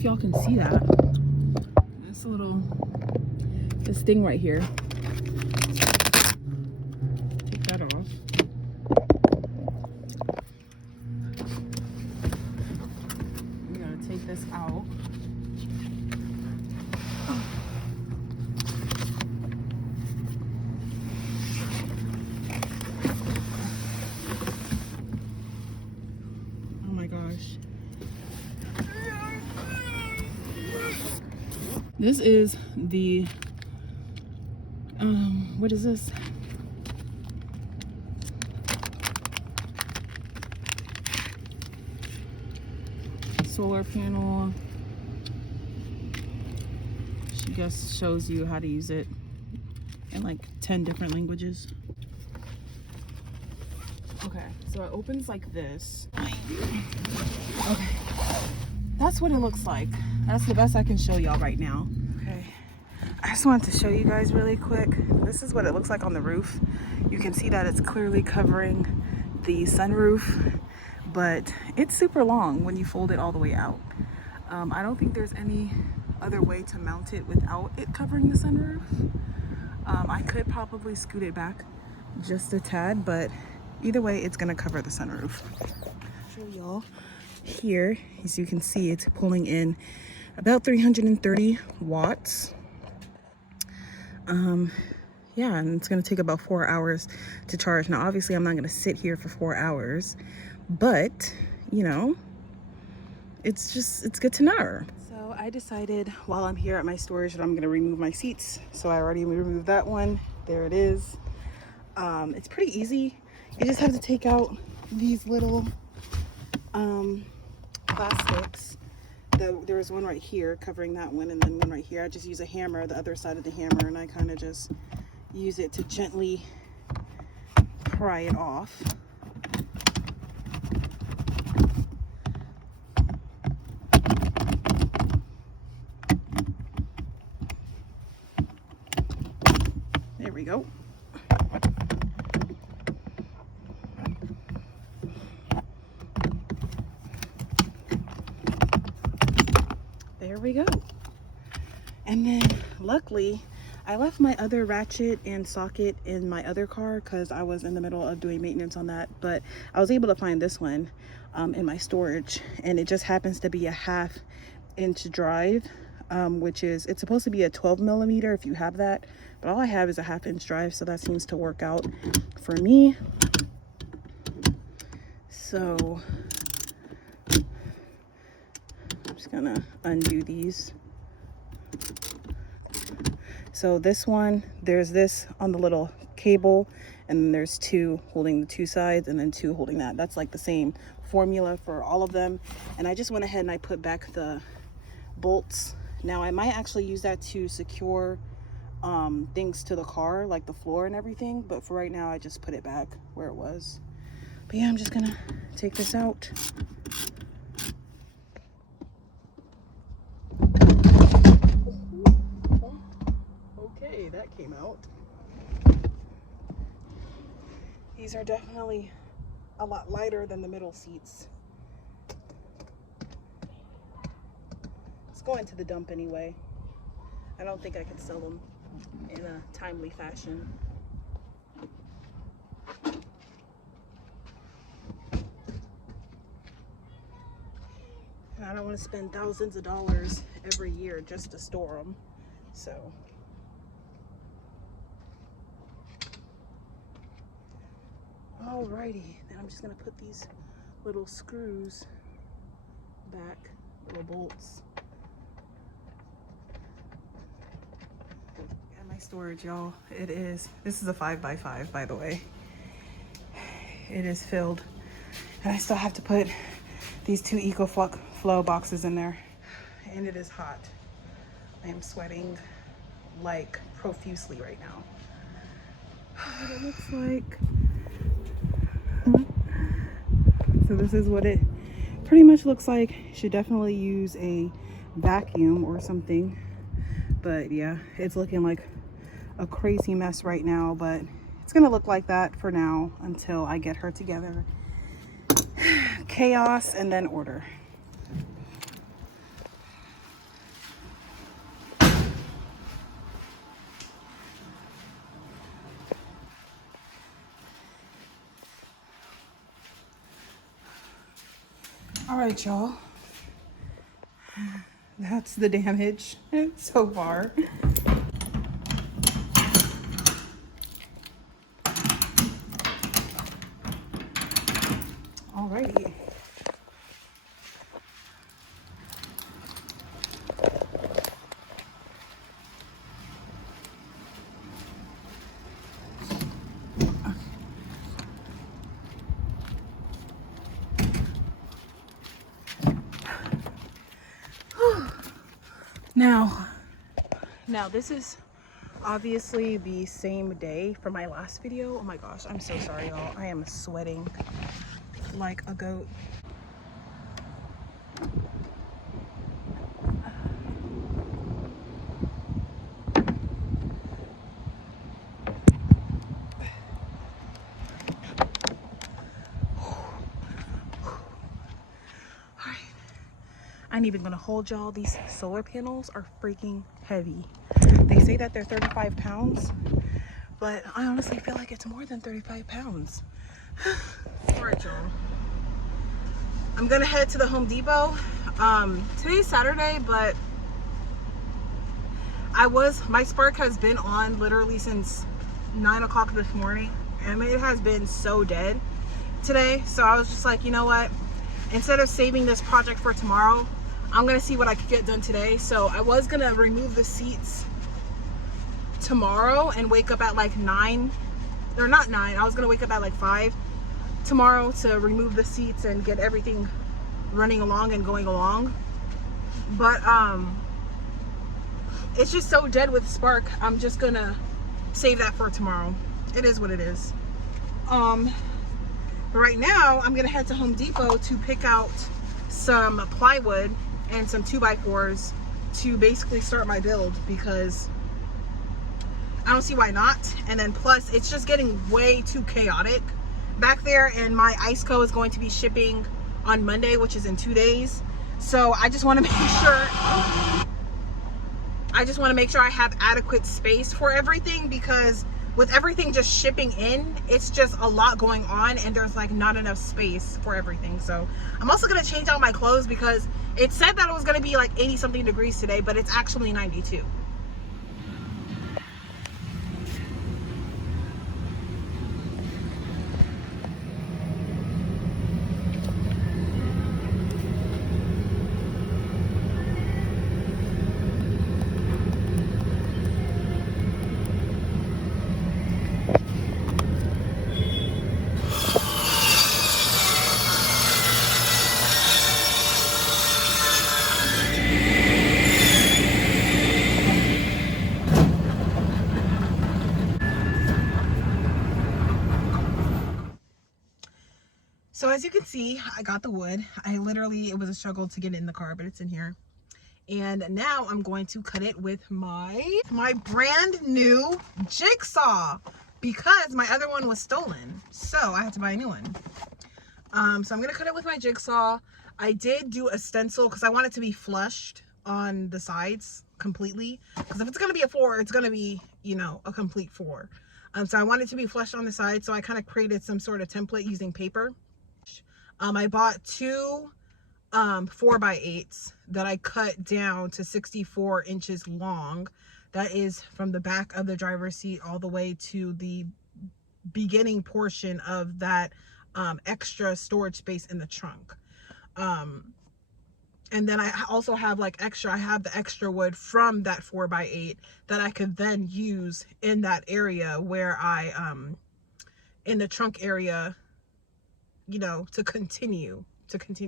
if y'all can see that. This little, this thing right here. Take that off. We gotta take this out. Oh my gosh. This is the, what is this? Solar panel. She just shows you how to use it in like 10 different languages. Okay, so it opens like this. Okay, that's what it looks like. That's the best I can show y'all right now. Okay, I just wanted to show you guys really quick. This is what it looks like on the roof. You can see that it's clearly covering the sunroof, but it's super long when you fold it all the way out. I don't think there's any other way to mount it without it covering the sunroof. I could probably scoot it back just a tad, but either way, it's gonna cover the sunroof. Show y'all here, as you can see, it's pulling in about 330 watts. Yeah, and it's gonna take about 4 hours to charge. Now, obviously, I'm not gonna sit here for 4 hours, but you know, it's good to know. So I decided while I'm here at my storage that I'm gonna remove my seats. So I already removed that one. There it is. It's pretty easy. You just have to take out these little plastics. There was one right here covering that one, and then one right here. I just use a hammer, the other side of the hammer, and I kind of just use it to gently pry it off. There we go. There we go. And then luckily I left my other ratchet and socket in my other car because I was in the middle of doing maintenance on that, but I was able to find this one in my storage, and it just happens to be a 1/2 inch drive, which is, it's supposed to be a 12 millimeter if you have that, but all I have is a 1/2 inch drive, so that seems to work out for me. So I'm just gonna undo these. So this one, there's this on the little cable, and then there's 2 holding the 2 sides, and then 2 holding that. That's like the same formula for all of them. And I just went ahead and I put back the bolts. Now I might actually use that to secure things to the car, like the floor and everything, but for right now I just put it back where it was. But yeah, I'm just gonna take this out. Okay, that came out. These are definitely a lot lighter than the middle seats. It's going to the dump anyway. I don't think I could sell them in a timely fashion. And I don't want to spend thousands of dollars every year just to store them. So alrighty, then I'm just gonna put these little screws back, little bolts. And my storage, y'all, this is a 5x5, by the way. It is filled, and I still have to put these 2 EcoFlow boxes in there, and it is hot. I am sweating like profusely right now. What it looks like. So this is what it pretty much looks like. You should definitely use a vacuum or something, but yeah, it's looking like a crazy mess right now, but it's gonna look like that for now until I get her together. Chaos and then order. All right, y'all. That's the damage so far. Alrighty. Now this is obviously the same day from my last video. Oh my gosh, I'm so sorry, y'all. I am sweating like a goat. I ain't even gonna hold y'all. These solar panels are freaking heavy. They say that they're 35 pounds, but I honestly feel like it's more than 35 pounds. All right, y'all. I'm gonna head to the Home Depot. Today's Saturday, but my spark has been on literally since 9 o'clock this morning, and it has been so dead today. So I was just like, you know what? Instead of saving this project for tomorrow, I'm gonna see what I could get done today. So I was gonna remove the seats tomorrow and wake up at like 9, or not 9, I was gonna wake up at like 5 tomorrow to remove the seats and get everything running along and going along. But it's just so dead with spark. I'm just gonna save that for tomorrow. It is what it is. But right now I'm gonna head to Home Depot to pick out some plywood and some 2x4s to basically start my build, because I don't see why not. And then plus it's just getting way too chaotic back there, and my ice co is going to be shipping on Monday, which is in 2 days. So I just want to make sure I have adequate space for everything, because with everything just shipping in, it's just a lot going on and there's like not enough space for everything. So I'm also going to change out my clothes, because it said that it was going to be like 80 something degrees today, but it's actually 92. So as you can see, I got the wood. It was a struggle to get it in the car, but it's in here. And now I'm going to cut it with my brand new jigsaw, because my other one was stolen. So I had to buy a new one. So I'm gonna cut it with my jigsaw. I did do a stencil because I want it to be flushed on the sides completely. Because if it's gonna be a 4, it's gonna be, you know, a complete 4. So I want it to be flushed on the side. So I kind of created some sort of template using paper. I bought 2 4x8s that I cut down to 64 inches long. That is from the back of the driver's seat all the way to the beginning portion of that extra storage space in the trunk. And then I also have like I have the extra wood from that 4x8 that I could then use in that area where in the trunk area, you know, to continue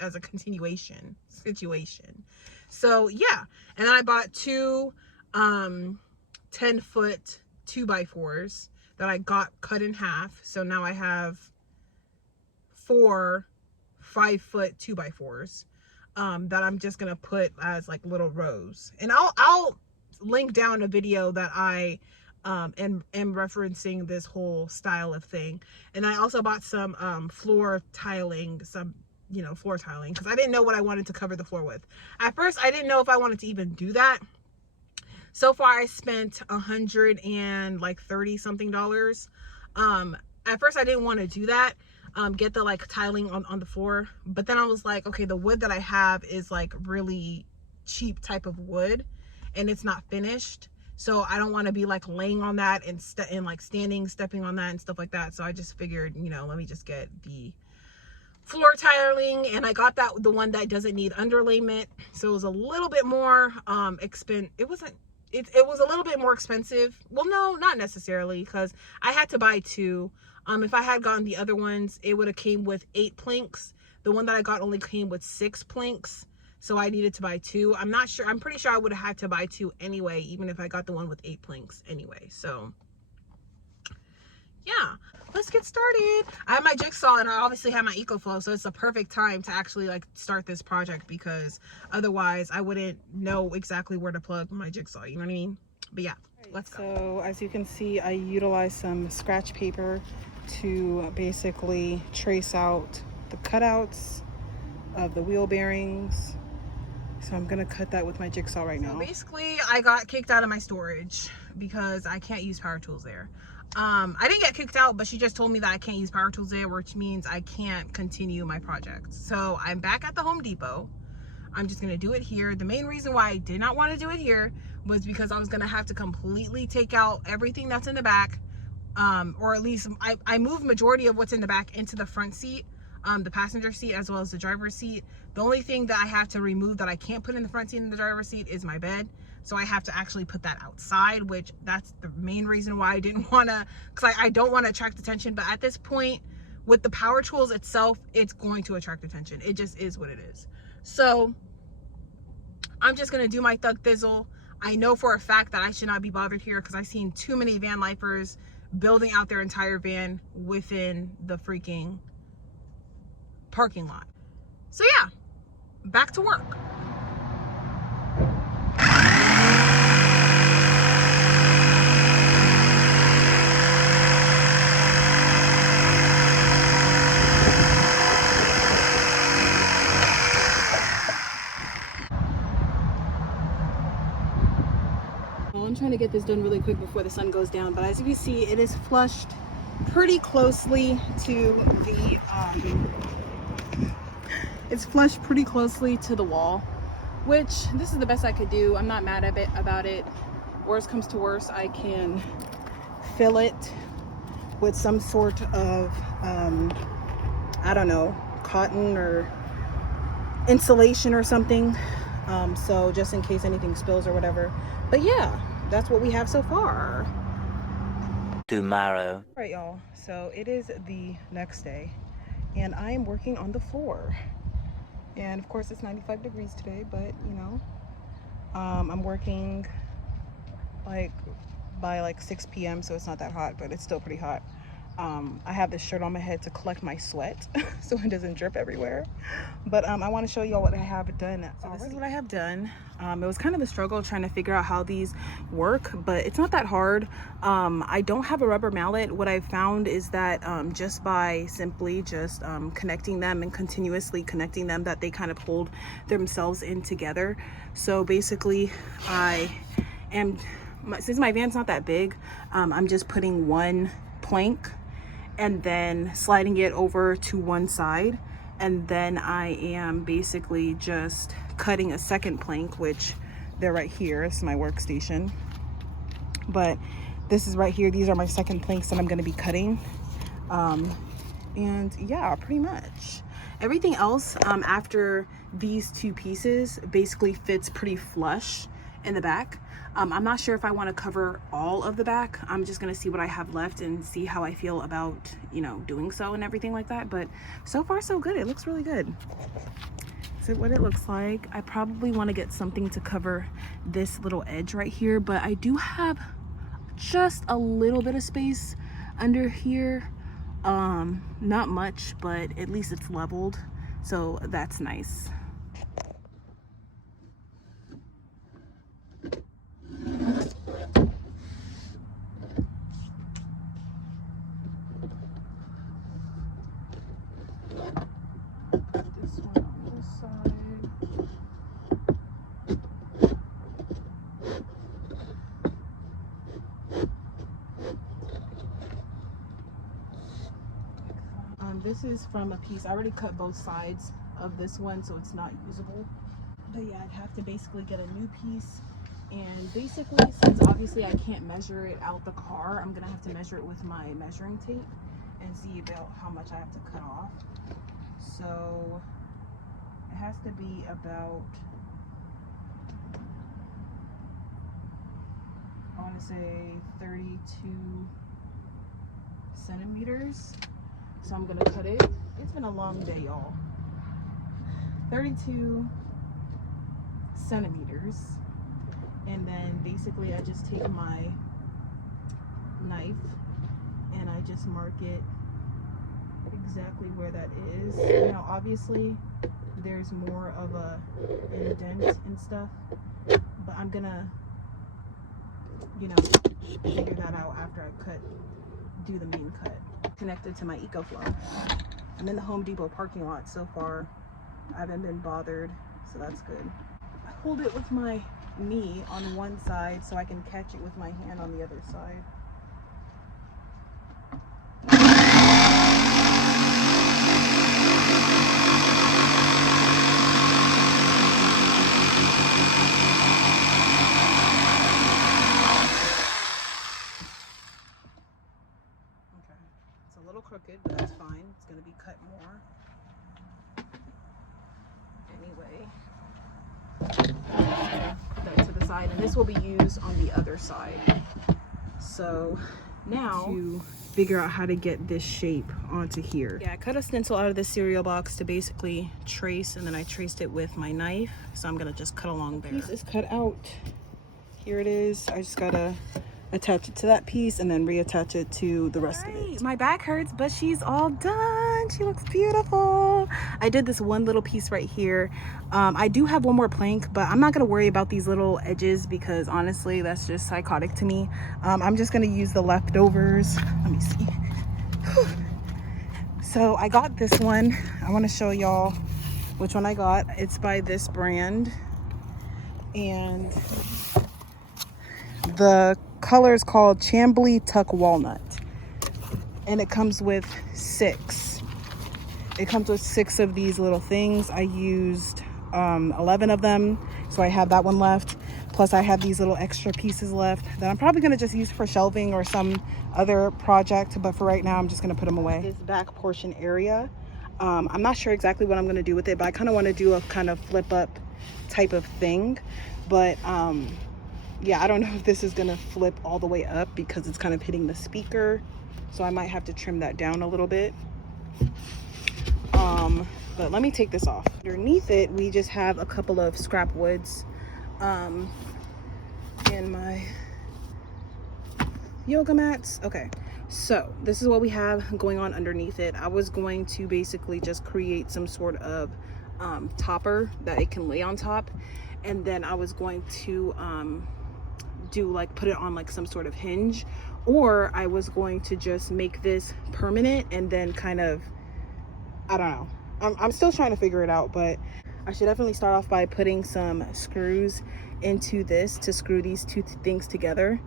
as a continuation situation. So yeah, and then I bought 2 10-foot 2x4s that I got cut in half. So now I have 4 5-foot 2x4s that I'm just gonna put as like little rows. And I'll link down a video that I am referencing this whole style of thing. And I also bought some floor tiling, floor tiling, because I didn't know what I wanted to cover the floor with. At first I didn't know if I wanted to even do that. So far I spent $130 something. At first I didn't want to do that, get the like tiling on the floor. But then I was like, okay, the wood that I have is like really cheap type of wood and it's not finished. So I don't want to be like laying on that and like stepping on that and stuff like that. So I just figured, you know, let me just get the floor tiling, and I got the one that doesn't need underlayment. So it was a little bit more it was a little bit more expensive. Well, no, not necessarily, because I had to buy two. If I had gotten the other ones, it would have came with 8 planks. The one that I got only came with 6 planks. So I needed to buy 2. I'm not sure. I'm pretty sure I would have had to buy 2 anyway, even if I got the one with 8 planks anyway. So yeah, let's get started. I have my jigsaw and I obviously have my EcoFlow, so it's the perfect time to actually like start this project, because otherwise I wouldn't know exactly where to plug my jigsaw, you know what I mean? But yeah, let's go. So as you can see, I utilized some scratch paper to basically trace out the cutouts of the wheel bearings. So I'm gonna cut that with my jigsaw right now. So basically, I got kicked out of my storage because I can't use power tools there. I didn't get kicked out, but she just told me that I can't use power tools there, which means I can't continue my project. So I'm back at the Home Depot. I'm just gonna do it here. The main reason why I did not want to do it here was because I was gonna have to completely take out everything that's in the back, or at least I moved majority of what's in the back into the front seat, the passenger seat as well as the driver's seat. The only thing that I have to remove that I can't put in the front seat and the driver's seat is my bed. So I have to actually put that outside, which that's the main reason why I didn't want to, because I don't want to attract attention. But at this point, with the power tools itself, it's going to attract attention. It just is what it is. So I'm just going to do my thug thizzle. I know for a fact that I should not be bothered here because I've seen too many van lifers building out their entire van within the freaking parking lot. So yeah, back to work. I'm trying to get this done really quick before the sun goes down, but as you can see, it is flushed pretty closely to the it's flushed pretty closely to the wall, which this is the best I could do. I'm not mad about it. Worst comes to worst, I can fill it with some sort of I don't know, cotton or insulation or something, so just in case anything spills or whatever. But yeah, that's what we have so far. Tomorrow. All right, y'all, so it is the next day and I am working on the floor, and of course it's 95 degrees today, but you know, I'm working like by like 6 p.m. so it's not that hot, but it's still pretty hot. I have this shirt on my head to collect my sweat so it doesn't drip everywhere. But I want to show y'all what I have done. So this is what I have done. It was kind of a struggle trying to figure out how these work, but it's not that hard. I don't have a rubber mallet. What I've found is that just by simply just connecting them and continuously connecting them, that they kind of hold themselves in together. So basically since my van's not that big, I'm just putting one plank and then sliding it over to one side, and then I am basically just cutting a second plank, which they're right here. This is my workstation, but this is right here. These are my second planks that I'm going to be cutting. And yeah, pretty much everything else after these two pieces basically fits pretty flush in the back. I'm not sure if I want to cover all of the back. I'm just going to see what I have left and see how I feel about, you know, doing so and everything like that. But so far so good. It looks really good. So what it looks like, I probably want to get something to cover this little edge right here, but I do have just a little bit of space under here. Not much, but at least it's leveled, so that's nice. this is from a piece. I already cut both sides of this one, so it's not usable. But yeah, I'd have to basically get a new piece. And basically, since obviously I can't measure it out the car, I'm gonna have to measure it with my measuring tape and see about how much I have to cut off. So it has to be about, I want to say 32 centimeters. So I'm gonna cut it. It's been a long day, y'all. 32 centimeters. And then basically I just take my knife and I just mark it exactly where that is. Now obviously there's more of a indent and stuff, but I'm gonna, you know, figure that out after I do the main cut. Connected to my EcoFlow. I'm in the Home Depot parking lot so far. I haven't been bothered, so that's good. I hold it with my knee on one side so I can catch it with my hand on the other side. Okay, it's a little crooked, but that's fine. It's going to be cut more. Anyway, put that to the side, and this will be used on the other side. So now to figure out how to get this shape onto here. Yeah, I cut a stencil out of this cereal box to basically trace, and then I traced it with my knife. So I'm gonna just cut along there. Piece is cut out. Here it is. I just gotta attach it to that piece and then reattach it to the rest of it. My back hurts, but she's all done. She looks beautiful. I did this one little piece right here. I do have one more plank, but I'm not gonna worry about these little edges because honestly, that's just psychotic to me. I'm just gonna use the leftovers. Let me see. So I got this one. I wanna show y'all which one I got. It's by this brand. And the color is called Chambly Tuck Walnut, and it comes with 6. It comes with 6 of these little things. I used 11 of them, so I have that one left. Plus I have these little extra pieces left that I'm probably gonna just use for shelving or some other project, but for right now I'm just gonna put them away. This back portion area, I'm not sure exactly what I'm gonna do with it, but I kind of want to do a kind of flip up type of thing, but yeah, I don't know if this is gonna flip all the way up because it's kind of hitting the speaker, so I might have to trim that down a little bit. But let me take this off. Underneath it, we just have a couple of scrap woods and my yoga mats. Okay, so this is what we have going on underneath it. I was going to basically just create some sort of topper that it can lay on top, and then I was going to do like put it on like some sort of hinge, or I was going to just make this permanent and then kind of, I don't know, I'm still trying to figure it out, but I should definitely start off by putting some screws into this to screw these two things together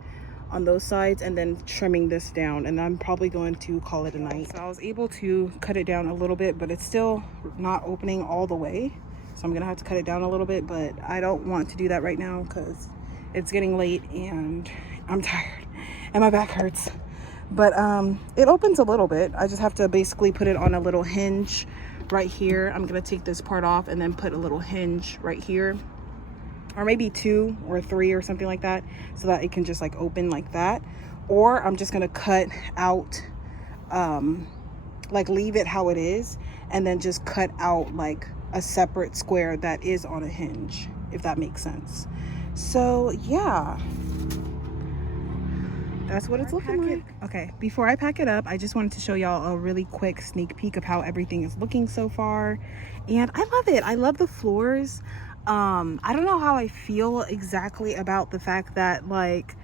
on those sides, and then trimming this down, and I'm probably going to call it a night. So I was able to cut it down a little bit, but it's still not opening all the way, so I'm gonna have to cut it down a little bit, but I don't want to do that right now because it's getting late and I'm tired and my back hurts. But it opens a little bit. I just have to basically put it on a little hinge right here. I'm gonna take this part off and then put a little hinge right here, or maybe 2 or 3 or something like that, so that it can just like open like that. Or I'm just gonna cut out, like leave it how it is, and then just cut out like a separate square that is on a hinge, if that makes sense. So yeah, that's what it's looking like. Okay, before I pack it up, I just wanted to show y'all a really quick sneak peek of how everything is looking so far, and I love it. I love the floors. I don't know how I feel exactly about the fact that like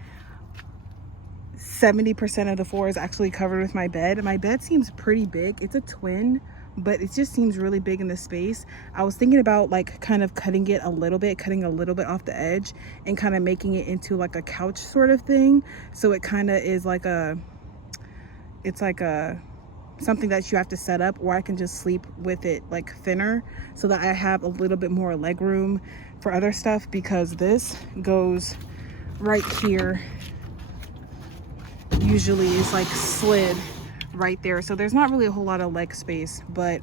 70% of the floor is actually covered with my bed. My bed seems pretty big. It's a twin, but it just seems really big in the space. I was thinking about like kind of cutting a little bit off the edge and kind of making it into like a couch sort of thing. So it kind of is like it's like a something that you have to set up, or I can just sleep with it like thinner so that I have a little bit more leg room for other stuff, because this goes right here. Usually it's like slid right there, so there's not really a whole lot of leg space, but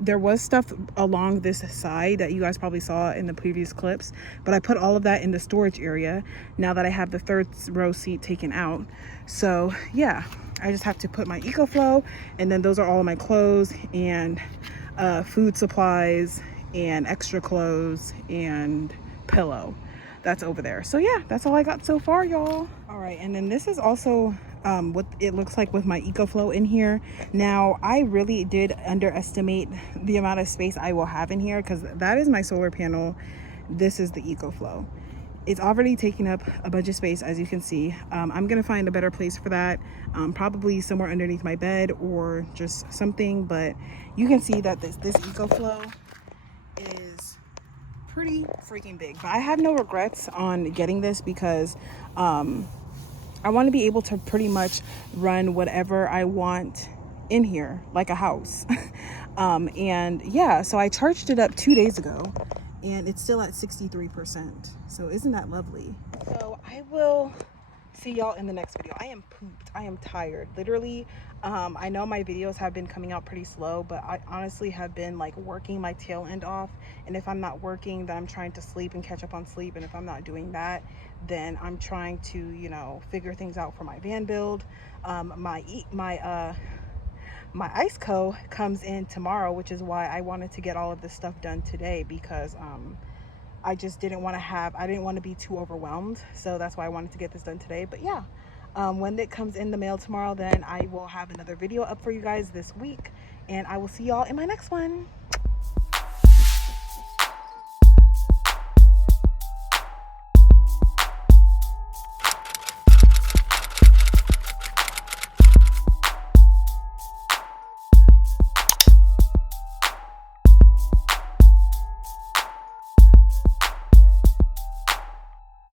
there was stuff along this side that you guys probably saw in the previous clips, but I put all of that in the storage area now that I have the third row seat taken out. So yeah, I just have to put my EcoFlow, and then those are all of my clothes and food supplies and extra clothes and pillow that's over there. So yeah, that's all I got so far, y'all. All right, and then this is also what it looks like with my EcoFlow in here. Now, I really did underestimate the amount of space I will have in here, because that is my solar panel. This is the EcoFlow. It's already taking up a bunch of space, as you can see. I'm gonna find a better place for that, probably somewhere underneath my bed or just something, but you can see that this EcoFlow is pretty freaking big. But I have no regrets on getting this, because I want to be able to pretty much run whatever I want in here like a house. And yeah, so I charged it up 2 days ago and it's still at 63%. So isn't that lovely? So I will see y'all in the next video. I am pooped. I am tired. Literally, I know my videos have been coming out pretty slow, but I honestly have been like working my tail end off. And if I'm not working, then I'm trying to sleep and catch up on sleep. And if I'm not doing that, then I'm trying to, you know, figure things out for my van build. My ice co comes in tomorrow, which is why I wanted to get all of this stuff done today, because I just didn't want to be too overwhelmed. So that's why I wanted to get this done today. But yeah, when it comes in the mail tomorrow, then I will have another video up for you guys this week, and I will see y'all in my next one.